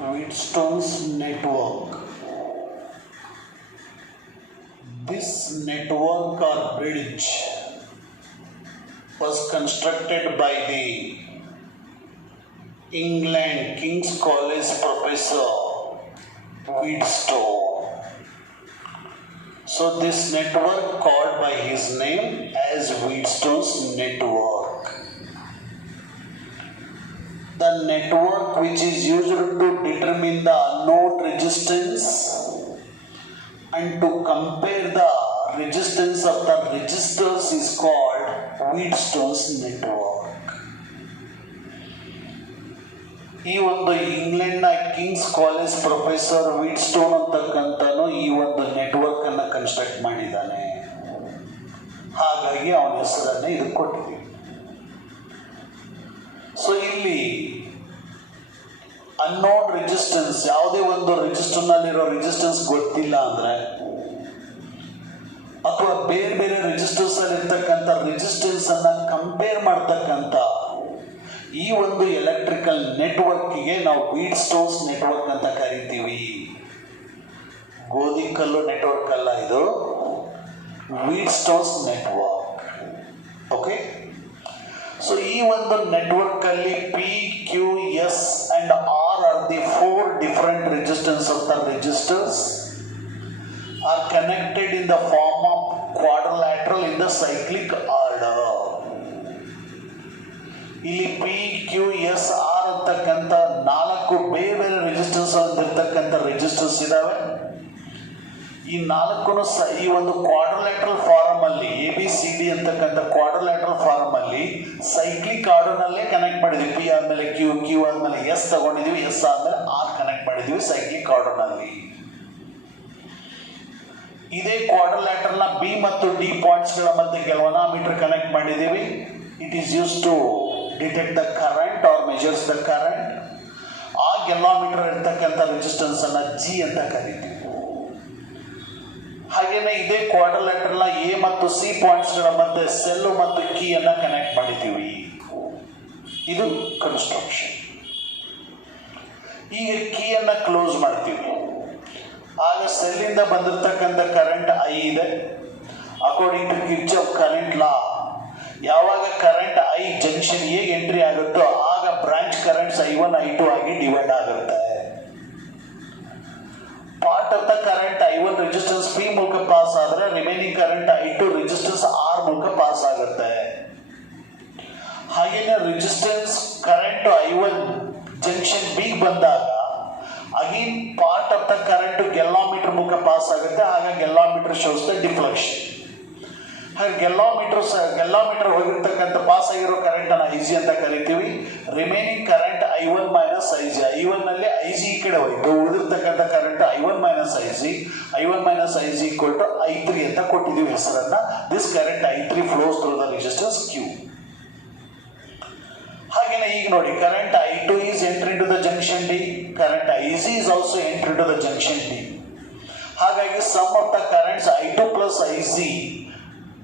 Wheatstone's network. This network or bridge was constructed by the England King's College professor Wheatstone. So this network called by his name as Wheatstone's network. The network which is used to determine the unknown resistance and to compare the resistance of the resistors is called Wheatstone's network. ಈ ಒಂದು ಇಂಗ್ಲೆಂಡ್ನ Kings college professor Wheatstone ಅಂತಕ್ಕಂಥನು ಈ ಒಂದು network ಅನ್ನು construct ಮಾಡಿದ್ದಾನೆ. ಹಾಗಾಗಿ ಅವನ ಹೆಸರನ್ನು ಇದಕ್ಕೆ ಕೊಟ್ಟಿದ್ದೀವಿ. ಸೊ ಇಲ್ಲಿ ಅನ್ನೋನ್ ರೆಸಿಸ್ಟೆನ್ಸ್, ಯಾವುದೇ ಒಂದು ರೆಸಿಸ್ಟರ್ನಲ್ಲಿರೋ ರೆಸಿಸ್ಟೆನ್ಸ್ ಗೊತ್ತಿಲ್ಲ ಅಂದರೆ ಅಥವಾ ಬೇರೆ ಬೇರೆ ರೆಸಿಸ್ಟರ್ಸ್ ಅಲ್ಲಿ ಇರ್ತಕ್ಕಂಥ ರೆಸಿಸ್ಟೆನ್ಸ್ ಅನ್ನ ಕಂಪೇರ್ ಮಾಡ್ತಕ್ಕಂಥ ಈ ಒಂದು ಎಲೆಕ್ಟ್ರಿಕಲ್ ನೆಟ್ವರ್ಕ್ಗೆ ನಾವು ವೀಟ್ಸ್ಟೋನ್ಸ್ ನೆಟ್ವರ್ಕ್ ಅಂತ ಕರಿತೀವಿ. ಗೋಧಿ ಕಲ್ಲು ನೆಟ್ವರ್ಕ್ ಅಲ್ಲ ಇದು, ವೀಟ್ಸ್ಟೋನ್ಸ್ ನೆಟ್ವರ್ಕ್. ಓಕೆ, ಸೊ ಈ ಒಂದು ನೆಟ್ವರ್ಕ್ ಅಲ್ಲಿ P, Q, S and R are the 4 different resistance of the resistors are connected in the form of quadrilateral in the cyclic order. ಇಲ್ಲಿ ಪಿ, ಕ್ಯೂ, ಎಸ್, ಆರ್ ಅಂತಕ್ಕಂಥ 4 ಬೇರೆ ಬೇರೆ resistance ಇರ್ತಕ್ಕಂಥ resistors ಇದಾವೆ. ಈ 4 ಈ ಒಂದು ಕ್ವಾಡ್ರಿಲ್ಯಾಟ್ರಲ್ ಫಾರ್ಮ್ ಅಲ್ಲಿ ABCD ಅಂತಕ್ಕಂಥ ಕ್ವಾಡ್ರಿಲ್ಯಾಟ್ರಲ್ ಫಾರ್ಮ್ ಅಲ್ಲಿ ಸೈಕ್ಲಿಕ್ ಆರ್ಡರ್ ನಲ್ಲೇ ಕನೆಕ್ಟ್ ಮಾಡಿದ್ವಿ. ಪಿ ಆದ್ಮೇಲೆ ಕ್ಯೂ, ಕ್ಯೂ ಆದ್ಮೇಲೆ ಎಸ್ ತಗೊಂಡಿದೀವಿ, ಎಸ್ ಆದ್ಮೇಲೆ ಆರ್ ಕನೆಕ್ಟ್ ಮಾಡಿದೀವಿ ಸೈಕ್ಲಿಕ್ ಆರ್ಡರ್ ನಲ್ಲಿ. ಇದೇ ಕ್ವಾಡ್ರಿಲ್ಯಾಟ್ರಲ್ ನ ಬಿ ಮತ್ತು ಡಿ ಪಾಯಿಂಟ್ಸ್ ಗಳ ಮಧ್ಯೆ ಗ್ಯಾಲ್ವನೋಮೀಟರ್ ಕನೆಕ್ಟ್ ಮಾಡಿದೀವಿ. It is use to detect the current or measures the current. ಆ ಗ್ಯಾಲ್ವನೋಮೀಟರ್ ಇರ್ತಕ್ಕಂಥ ರೆಸಿಸ್ಟೆನ್ಸ್ ಅನ್ನ ಜಿ ಅಂತ ಕರಿತೀವಿ. ಹಾಗೇನೆ ಇದೇ ಕ್ವಾಡ್ರಿಲ್ಯಾಟರಲ್ ಎ ಮತ್ತು ಸಿ ಪಾಯಿಂಟ್ಸ್ ಗಳ ಮಧ್ಯೆ ಸೆಲ್ ಮತ್ತು ಕೀ ಅನ್ನ ಕನೆಕ್ಟ್ ಮಾಡಿದ್ದೀವಿ. ಇದು ಕನ್ಸ್ಟ್ರಕ್ಷನ್. ಈಗ ಕೀ ಅನ್ನ ಕ್ಲೋಸ್ ಮಾಡ್ತೀವಿ. ಆಗ ಸೆಲ್ ಇಂದ ಬಂದಿರತಕ್ಕಂಥ ಕರೆಂಟ್ ಐ ಇದೆ. According to Kirchhoff current law, ಯಾವಾಗ current I junction A entry ಆಗುತ್ತೋ ಆಗ ಬ್ರಾಂಚ್ ಕರೆಂಟ್ಸ್ I1 I2 ಆಗಿ ಡಿವೈಡ್ ಆಗುತ್ತೆ. Part of the current I1 resistance P ಮೂಲಕ ಪಾಸ್ ಆದ್ರೆ remaining current I2 resistance R ಮೂಲಕ ಪಾಸ್ ಆಗುತ್ತೆ. ಹಾಗೇನೆ resistance current I1 junction B ಬಂದಾಗ again part of the current galvanometer ಮೂಲಕ ಪಾಸ್ ಆಗುತ್ತೆ. ಆಗ ಗ್ಯಾಲ್ವನೋಮೀಟರ್ ಶೋಸ್ ದ ಡಿಫ್ಲೆಕ್ಷನ್. ಹಾಗೆ ಗ್ಯಾಲ್ವನೋಮೀಟರ್ ಹೋಗಿರ್ತಕ್ಕಂಥ ಪಾಸ್ ಆಗಿರೋ ಕರೆಂಟ್ ಅನ್ನ ಐಜಿ ಅಂತ ಕರಿತೀವಿ. Remaining current I1 minus IG. I1 ನಲ್ಲಿ ಐಜಿ ಈ ಕಡೆ ಹೋಯ್ತು, ಉಳಿದಿರ್ತಕ್ಕಂಥ current I1 minus IG. I1 minus IG equal to I3 ಅಂತ ಕೊಟ್ಟಿದ್ದೀವಿ ಹೆಸರನ್ನ. This current I3 flows through the resistance Q. ಹಾಗೇನೆ ಈಗ ನೋಡಿ, current I2 is entry into the junction D, current IG is also entry into the junction D. ಹಾಗಾಗಿ sum of the currents I2 plus IG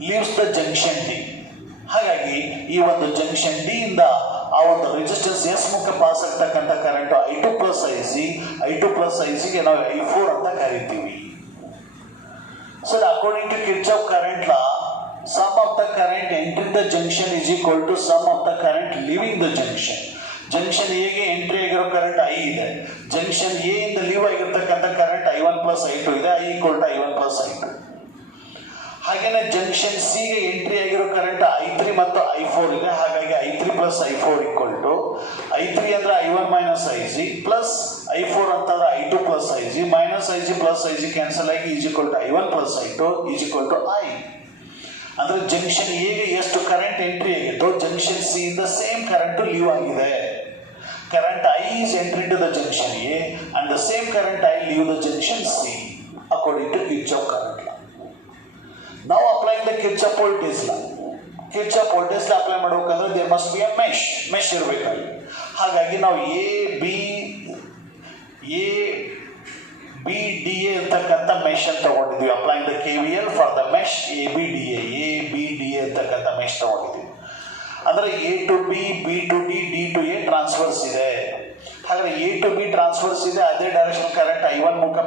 leaves the junction D. ಹಾಗಾಗಿ ಈ ಒಂದು junction D ಇಂದ ಆ ಒಂದು ರೆಸಿಸ್ಟೆನ್ಸ್ ಎಸ್ ಮುಖ pass ಆಗ್ತಕ್ಕಂಥ current I2 plus ಐಜಿಗೆ ನಾವು I4 ಅಂತ ಕರಿತೀವಿ. So according to Kirchhoff current law, sum of the current entering the junction is equal to sum of the current leaving the junction. Junction ಎಗೆ entry ಆಗಿರೋ current I ಇದೆ, junction A ಇಂದ leave ಆಗಿರ್ತಕ್ಕಂಥ current I1 plus I2 ಇದೆ, I equal to I1 plus I2. ಹಾಗೇನೆ junction C ಗೆ entry ಆಗಿರೋ current I3 ಮತ್ತು I4 ಇದೆ. ಹಾಗಾಗಿ I3 plus I4 equal to I3 ಅಂದ್ರೆ I1 minus IG plus I4 ಅಂತಂದ್ರೆ I2 plus IG minus IG plus IG cancel ಆಗಿ is equal to I1 plus I2 is equal to I. ಅಂದ್ರೆ junction A ಗೆ ಎಷ್ಟು current entry ಆಗಿತ್ತು, junction C ಇಂದ same current leave ಆಗಿದೆ. Current I is entry to the junction A and the same current I leave the junction C according to Kirchhoff current law. Now applying the Kirchhoff voltage law. Kirchhoff voltage law apply ಮಾಡಬೇಕಂದ್ರೆ there must be a mesh ಇರಬೇಕಲ್ಲಿ. ಹಾಗಾಗಿ ನಾವು A B D A ಅಂತಕ್ಕಂಥ mesh ಅಂತ ತಗೊಂಡಿದ್ವಿ. Applying the KVL for the mesh A B D A ಅಂತಕ್ಕಂಥ mesh ತಗೊಂಡಿದ್ವಿ. ಅಂದರೆ A to B, B to D, D to A transfers ಇದೆ. ಹಾಗಾದ್ರೆ ಎ ಟು ಬಿ ಟ್ರಾನ್ಸ್ಫರ್ಸ್ ಇದೆ, ಅದೇ ಡೈರೆಕ್ಷನ್ ಕರೆಂಟ್ I1 ಮೂಲಕ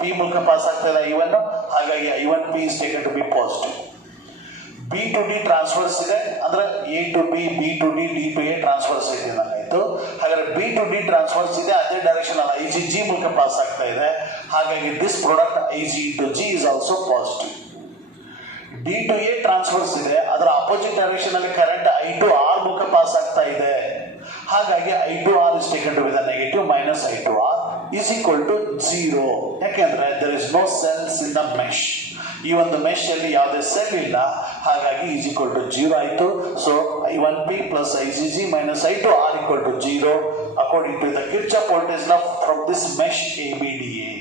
ಪಿ ಮೂಲಕ ಪಾಸ್ ಆಗ್ತಾ ಇದೆ I1, ಹಾಗಾಗಿ I1P is taken to be positive. B to D transfers ಇದೆ, ಅಂದ್ರೆ A to B, B to D, D to A transfers ಇದೆ ಆಯ್ತು. ಹಾಗಾದ್ರೆ ಬಿ ಟು ಡಿ ಟ್ರಾನ್ಸ್ಫರ್ಸ್ ಇದೆ, ಅದೇ ಡೈರೆಕ್ಷನ್ ಅಲ್ಲಿ IG G ಮೂಲಕ ಪಾಸ್ ಆಗ್ತಾ ಇದೆ, ಹಾಗಾಗಿ this product IG into G is also positive. D to A transfers ಇದೆ, ಅದರ ಅಪೋಸಿಟ್ ಡೈರೆಕ್ಷನ್ ಅಲ್ಲಿ ಕರೆಂಟ್ I to R ಮೂಲಕ ಪಾಸ್ ಆಗ್ತಾ ಇದೆ, ಹಾಗಾಗಿ I to R is taken to be the negative minus I to R is equal to 0. ಯಾಕೆಂದ್ರೆ there is no cells in the mesh. ಈ ಒಂದು ಮೆಶ್ ಅಲ್ಲಿ ಯಾವುದೇ ಸೆಲ್ ಇಲ್ಲ, ಹಾಗಾಗಿ is equal to 0 ಆಯಿತು. So I1P plus IGG minus I to R equal to 0 according to the Kirchhoff voltage law from this mesh ABDA.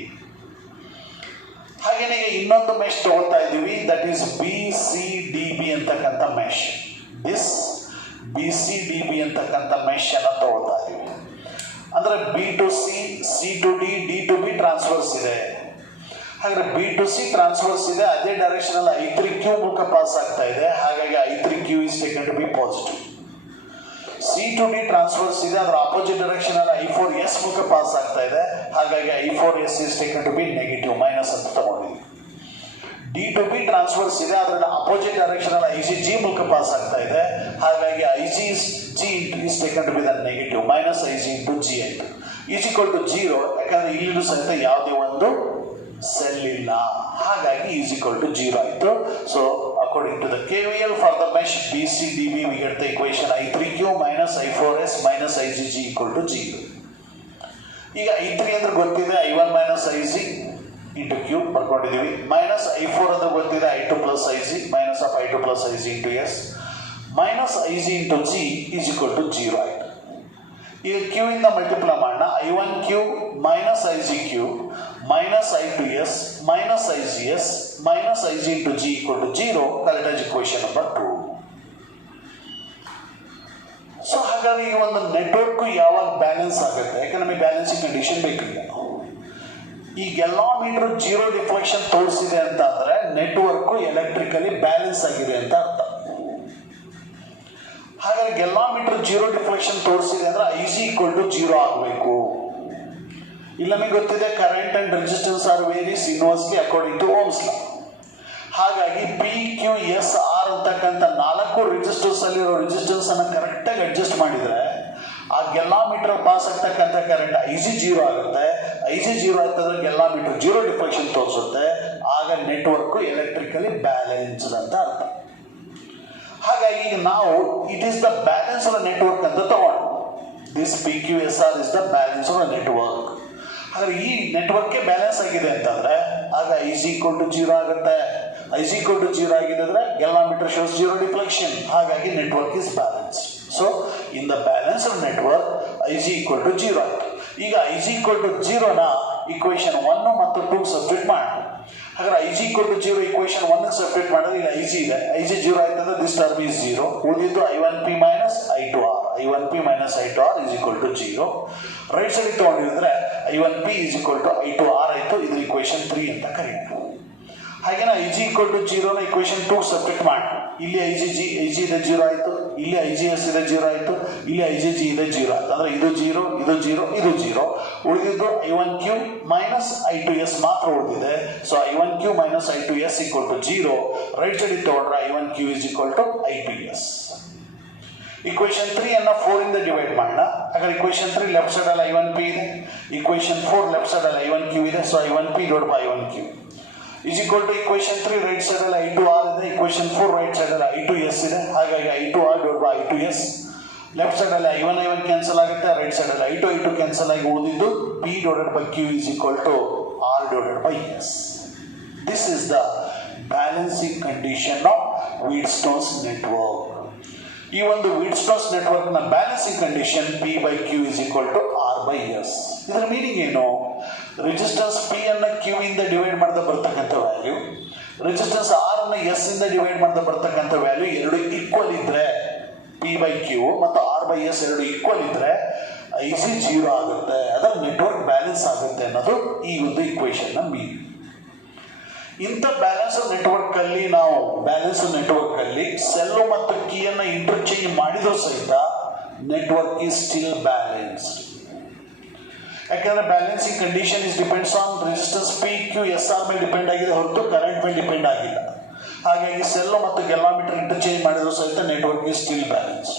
ಹಾಗೇನೆ ಇನ್ನೊಂದು mesh ತಗೊಳ್ತಾ ಇದೀವಿ, ದಟ್ ಈಸ್ BCDB ಅಂತಕ್ಕಂಥ ಮೆಶ್. ದಿಸ್ BCDB ಅಂತಕ್ಕಂಥ mesh ಅನ್ನ ತಗೊಳ್ತಾ ಇದೀವಿ. ಅಂದ್ರೆ B to C, C to D, D to B transfers ಇದೆ. ಹಾಗಾದ್ರೆ ಬಿ ಟು ಸಿ ಟ್ರಾನ್ಸ್ಫರ್ಸ್ ಇದೆ, ಅದೇ ಡೈರೆಕ್ಷನ್ ಅಲ್ಲಿ I3Q ಮೂಲಕ ಪಾಸ್ ಆಗ್ತಾ ಇದೆ, ಹಾಗಾಗಿ I3Q is taken to be positive. C to D transfers ಇದೆ, ಅದರ ಅಪೋಸಿಟ್ ಡೈರೆಕ್ಷನ್ ಅಲ್ಲಿ I4S ಮೂಲಕ ಪಾಸ್ ಆಗ್ತಾ ಇದೆ, ಹಾಗಾಗಿ I4S is taken to be negative, minus ಅಂತ ತಗೊಂಡಿದ್ದೀವಿ. ಡಿ ಟು ಬಿ ಟ್ರಾನ್ಸ್ಫರ್ಸ್ ಇದೆ, ಅದರ ಅಪೋಸಿಟ್ ಡೈರೆಕ್ಷನ್ ಅಲ್ಲಿ IGG ಮೂಲಕ ಪಾಸ್ ಆಗ್ತಾ ಇದೆ, ಹಾಗಾಗಿ IGG is taken to be the negative, minus IG into G ಆಯ್ತು, is equal to 0. ಯಾಕಂದ್ರೆ ಇಲ್ಲಿನೂ ಸಹಿತ ಯಾವುದೇ ಒಂದು ಸೆಲ್ ಇಲ್ಲ, ಹಾಗಾಗಿ is equal to 0 ಆಯಿತು. So according to the KVL for the mesh BCDB we get the equation I3Q minus I4S minus IGG equal to 0. ಈಗ I3 ಅಂದ್ರೆ ಗೊತ್ತಿದೆ, I1 minus IC into Q ಬರ್ಕೊಂಡಿದ್ದೀವಿ, ಮೈನಸ್ I4 ಅಂದ್ರೆ ಗೊತ್ತಿದೆ, I2 plus IC minus of I2 plus IC into S minus IC into G is equal to 0 ಆಯಿತು. ಈಗ Q ಇಂದ multiply ಮಾಡೋಣ, I1Q minus IGQ minus I2S minus IGS minus IG into G equal to 0, that is equation number 2. So ಹಾಗಾದ್ರೆ ಈ ಒಂದು network ಯಾವಾಗ balance ಆಗುತ್ತೆ, ಯಾಕಂದ್ರೆ ನಮಗೆ ಬ್ಯಾಲೆನ್ಸಿಂಗ್ ಕಂಡೀಷನ್ ಬೇಕಿಲ್ಲ. ಈಗೆಲ್ಲ ಮೀಟರ್ 0 ಡಿಫ್ಲೆಕ್ಷನ್ ತೋರಿಸಿದೆ ಅಂತ ಅಂದ್ರೆ ನೆಟ್ವರ್ಕ್ ಎಲೆಕ್ಟ್ರಿಕಲಿ ಬ್ಯಾಲೆನ್ಸ್ ಆಗಿದೆ ಅಂತ ಅರ್ಥ. ಹಾಗಾಗಿ ಎಲ್ಲಾ ಮೀಟರ್ 0 ಡಿಫ್ಲೆಕ್ಷನ್ ತೋರಿಸಿದೆ ಅಂದ್ರೆ IG equal to 0 ಆಗಬೇಕು. ಇಲ್ಲಿ ನಮಗೆ ಗೊತ್ತಿದೆ current and resistance are varies inversely according to Ohm's law. ಹಾಗಾಗಿ PQSR ಅಂತಕ್ಕಂಥ 4 ರೆಸಿಸ್ಟರ್ಸ್ ಅಲ್ಲಿರೋ ರೆಸಿಸ್ಟೆನ್ಸ್ ಅನ್ನ ಕರೆಕ್ಟ್ ಆಗಿ ಅಡ್ಜಸ್ಟ್ ಮಾಡಿದ್ರೆ ಆ ಎಲ್ಲಾ ಮೀಟರ್ ಪಾಸ್ ಆಗ್ತಕ್ಕಂಥ ಕರೆಂಟ್ IG 0 ಆಗುತ್ತೆ. IG 0 ಆಗ್ತದ್ರೆ ಎಲ್ಲಾ ಮೀಟರ್ 0 ಡಿಫ್ಲೆಕ್ಷನ್ ತೋರಿಸುತ್ತೆ, ಆಗ ನೆಟ್ವರ್ಕ್ ಎಲೆಕ್ಟ್ರಿಕಲಿ ಬ್ಯಾಲೆನ್ಸ್ಡ್ ಅಂತ ಅರ್ಥ. ಹಾಗಾಗಿ ಈಗ ನಾವು it is the balance of network ಅಂತ ತಗೊಂಡು, this PQSR is the balance of network. ಹಾಗಾದ್ರೆ ಈ ನೆಟ್ವರ್ಕ್ ಬ್ಯಾಲೆನ್ಸ್ ಆಗಿದೆ ಅಂತಂದ್ರೆ ಆಗ IG equal to 0 ಆಗುತ್ತೆ. IG equal to 0 ಆಗಿದೆ ಅಂದ್ರೆ ಎಲ್ಲ ಮೀಟರ್ ಶೋಸ್ 0 ಡಿಫ್ಲೆಕ್ಷನ್, ಹಾಗಾಗಿ network is balance. So in the balance of network IG equal to 0 ಆಯ್ತು. ಈಗ IG equal to 0 ನ ಇಕ್ವೇಶನ್ 1 ಮತ್ತು 2 ಸಬ್ಸ್ಟಿಟ್ಯೂಟ್ ಮಾಡಿ. ಹಾಗಾದ್ರೆ IG equal to 0 equation 1 substitute ಮಾಡಿದ್ರೆ ಇಲ್ಲಿ IG ಇದೆ, IG 0 ಆಯ್ತು ಅಂದ್ರೆ ದಿಸ್ ಟರ್ಮ್ ಇಸ್ 0, ಉಳಿದಿದ್ದು I1P minus I2R, I1P minus I2R is equal to 0. Right side ತಗೊಂಡಿದ್ರೆ I1P is equal to I2R ಆಯ್ತು, ಇದ್ರ ಇಕ್ವೇಶನ್ 3 ಅಂತ ಕರೆಯೋಣ. ಹಾಗೇನ IG equal to 0 ನ ಇಕ್ವೇಶನ್ 2 ಸಬ್ಸ್ಟಿಟ್ಯೂಟ್ ಮಾಡಿ, ಇಲ್ಲಿ IG ಇದೆ 0 ಆಯ್ತು, ಇಲ್ಲಿ IGS ಇದೆ 0 ಆಯ್ತು, ಇಲ್ಲಿ IGG ಇದೆ 0 ಆಯ್ತು, ಅಂದ್ರೆ ಇದು 0, ಇದು 0, ಇದು 0, ಉಳಿದಿದ್ದು I1Q minus I2S ಮಾತ್ರ ಉಳಿದಿದೆ. So I1Q minus I2S equal to 0. Right side ತಗೊಂಡ್ರೆ I1Q is equal to I2S. Equation 3 ಅನ್ನ 4 ಇಂದ ಡಿವೈಡ್ ಮಾಡೋಣ. ಹಾಗಾದ್ರೆ ಇಕ್ವೇಶನ್ 3 ಲೆಫ್ಟ್ ಸೈಡ್ ಅಲ್ಲಿ I1P ಇದೆ, ಇಕ್ವೇಶನ್ 4 ಲೆಫ್ಟ್ ಸೈಡ್ ಅಲ್ಲಿ I1Q ಇದೆ. So I1P divided by I1Q is equal to equation 3 right side ಅಲ್ಲಿ I2R ಇದೆ, ಇಕ್ವೇಶನ್ 4 ರೈಟ್ ಸೈಡ್ ಅಲ್ಲಿ I2S ಇದೆ, ಹಾಗಾಗಿ I2R divided by I2S. Left side ಅಲ್ಲಿ I1 ಕ್ಯಾನ್ಸಲ್ ಆಗುತ್ತೆ, ರೈಟ್ ಸೈಡ್ ಅಲ್ಲಿ I2 ಕ್ಯಾನ್ಸಲ್ ಆಗಿ ಉಳಿದಿದ್ದು P divided by Q is equal to R divided by S. This is the balancing condition of Wheatstone's network. ಈ ಒಂದು Wheatstone's network ನ balancing condition P by Q is equal to R by S. ಇದರ meaning ಏನು? Resistance P ಅನ್ನ Q ಇಂದ divide ಮಾಡ್ತಾ ಬರ್ತಕ್ಕಂಥ value, resistance R ಅನ್ನ S ಇಂದ ಡಿವೈಡ್ ಮಾಡ್ತಾ ಬರ್ತಕ್ಕಂಥ ವ್ಯಾಲ್ಯೂ ಎರಡು ಈಕ್ವಲ್ ಇದ್ರೆ, P by Q ಮತ್ತು R by S ಎರಡು ಈಕ್ವಲ್ ಇದ್ರೆ IG 0 ಆಗುತ್ತೆ, ಅದರ ನೆಟ್ವರ್ಕ್ ಬ್ಯಾಲೆನ್ಸ್ ಆಗುತ್ತೆ ಅನ್ನೋದು ಈ ಒಂದು ಇಕ್ವೇಶನ್ ನ ಮೀನಿಂಗ್. ಇಂಥ ಬ್ಯಾಲೆನ್ಸ್ ನೆಟ್ವರ್ಕ್ ಅಲ್ಲಿ ನಾವು ಬ್ಯಾಲೆನ್ಸ್ ನೆಟ್ವರ್ಕ್ ಅಲ್ಲಿ ಸೆಲ್ ಮತ್ತು ಕೀಯನ್ನು ಇಂಟರ್ಚೇಂಜ್ ಮಾಡಿದ್ರು ಸಹಿತ ನೆಟ್ವರ್ಕ್ ಈಸ್ ಸ್ಟಿಲ್ ಬ್ಯಾಲೆನ್ಸ್ಡ್. ಯಾಕಂದ್ರೆ balancing condition is depends on resistance P Q S R ಮೇಲೆ ಡಿಪೆಂಡ್ ಆಗಿದೆ ಹೊರತು ಕರೆಂಟ್ ಮೇಲೆ ಡಿಪೆಂಡ್ ಆಗಿಲ್ಲ. ಹಾಗಾಗಿ ಸೆಲ್ಲೋ ಮತ್ತು ಗೆಲ್ಲಾಮೀಟರ್ ಇಂಟರ್ಚೇಂಜ್ ಮಾಡಿದ್ರು ಸಹಿತ ನೆಟ್ವರ್ಕ್ ಇಸ್ ಸ್ಟಿಲ್ ಬ್ಯಾಲೆನ್ಸ್.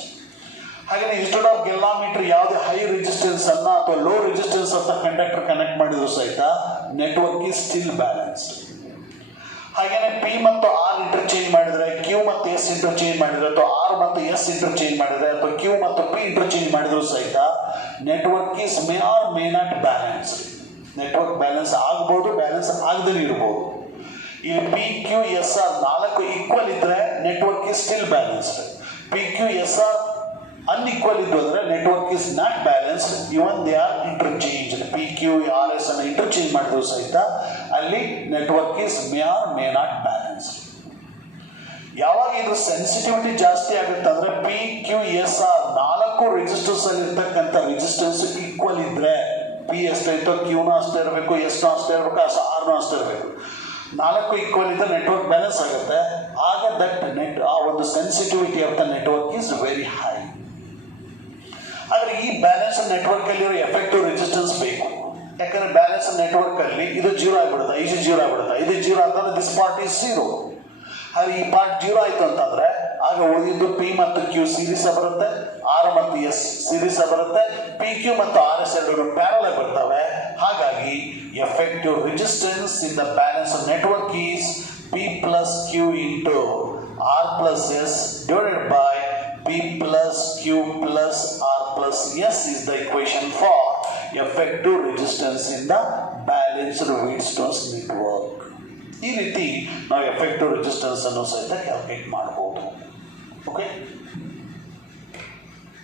ಹಾಗೆ ಇನ್ಸ್ಟೆಡ್ ಆಫ್ ಗೆಲ್ಲಾಮೀಟರ್ ಯಾವುದೇ ಹೈ ರೆಸಿಸ್ಟೆನ್ಸ್ ಅನ್ನ ಅಥವಾ ಲೋ ರೆಸಿಸ್ಟೆನ್ಸ್ ಅಂತ ಕಂಡಕ್ಟರ್ ಕನೆಕ್ಟ್ ಮಾಡಿದ್ರು ಸಹಿತ ನೆಟ್ವರ್ಕ್ ಇಸ್ ಸ್ಟಿಲ್ ಬ್ಯಾಲೆನ್ಸ್. ಹಾಗೇನೆ ಪಿ ಮತ್ತು ಆರ್ ಇಂಟರ್ಚೇಂಜ್ ಮಾಡಿದ್ರೆ, ಕ್ಯೂ ಮತ್ತು ಎಸ್ ಇಂಟರ್ಚೇಂಜ್ ಮಾಡಿದ್ರೆ, ಅಥವಾ ಆರ್ ಮತ್ತು ಎಸ್ ಇಂಟರ್ಚೇಂಜ್ ಮಾಡಿದ್ರೆ, ಅಥವಾ ಕ್ಯೂ ಮತ್ತು ಪಿ ಇಂಟರ್ಚೇಂಜ್ ಮಾಡಿದ್ರು ಸಹಿತ network is may or may not balance. Network balance ಆಗ್ಬೋದು, ಬ್ಯಾಲೆನ್ಸ್ ಆಗದೇ ಇರ್ಬೋದು. ಈ P Q S R 4 equal ಇದ್ರೆ network is still balanced. P Q S R unequal ಇದ್ದು ಅಂದ್ರೆ network is not balanced even they are interchange. P Q R S ಅನ್ನು interchange ಮಾಡಿದ್ರು ಸಹಿತ ಅಲ್ಲಿ network is may or may not balanced. ಯಾವಾಗ ಇದು sensitivity ಜಾಸ್ತಿ ಆಗುತ್ತೆ ಅಂದ್ರೆ P Q S R 4 resistors ಅಲ್ಲಿ ಇರ್ತಕ್ಕಂಥ ರೆಸಿಸ್ಟೆನ್ಸ್ ಈಕ್ವಲ್ ಇದ್ರೆ, ಪಿ ಎಷ್ಟೈತೋ ಕ್ಯೂನ ಅಷ್ಟೇ ಇರಬೇಕು, ಎಸ್ ಅಷ್ಟೇ ಇರಬೇಕು, ಆರ್ನು ಅಷ್ಟೇ ಇರಬೇಕು. 4 ಈಕ್ವಲ್ ಇದ್ರೆ ನೆಟ್ವರ್ಕ್ ಬ್ಯಾಲೆನ್ಸ್ ಆಗುತ್ತೆ. ಆಗ ದಟ್ ಆ ಒಂದು sensitivity of the network is very high. ಆದರೆ ಈ ಬ್ಯಾಲೆನ್ಸ್ ನೆಟ್ವರ್ಕ್ ಅಲ್ಲಿರೋ ಎಫೆಕ್ಟಿವ್ ರೆಸಿಸ್ಟೆನ್ಸ್ ಬೇಕು. ಯಾಕಂದ್ರೆ ಬ್ಯಾಲೆನ್ಸ್ ನೆಟ್ವರ್ಕ್ ಅಲ್ಲಿ ಇದು 0 ಆಗಿಬಿಡುತ್ತೆ, ಇದು 0 ಆಗಿಬಿಡುತ್ತೆ. ಇದು 0 ಅಂತಂದ್ರೆ ದಿಸ್ ಪಾರ್ಟ್ ಈಸ್ 0. ಆದರೆ ಈ ಪಾರ್ಟ್ 0 ಆಯ್ತು ಅಂತಂದ್ರೆ ಆಗ ಉಳಿದಿದ್ದು ಪಿ ಮತ್ತು ಕ್ಯೂ ಸೀರೀಸ್ ಬರುತ್ತೆ, ಆರ್ ಮತ್ತು ಎಸ್ ಸೀರೀಸ್ ಬರುತ್ತೆ, ಪಿ ಕ್ಯೂ ಮತ್ತು ಆರ್ ಎಸ್ ಎರಡು ಪ್ಯಾರಲ್ ಬರ್ತವೆ. ಹಾಗಾಗಿ effective resistance in the balance network is P plus Q into R plus S divided by P plus Q plus R plus S is the equation for effective resistance in the balanced Wheatstone's network. ಈ ರೀತಿ ನಾವು effective resistance ಅನ್ನು ಸಹಿತ calculate ಮಾಡಬಹುದು. Okay.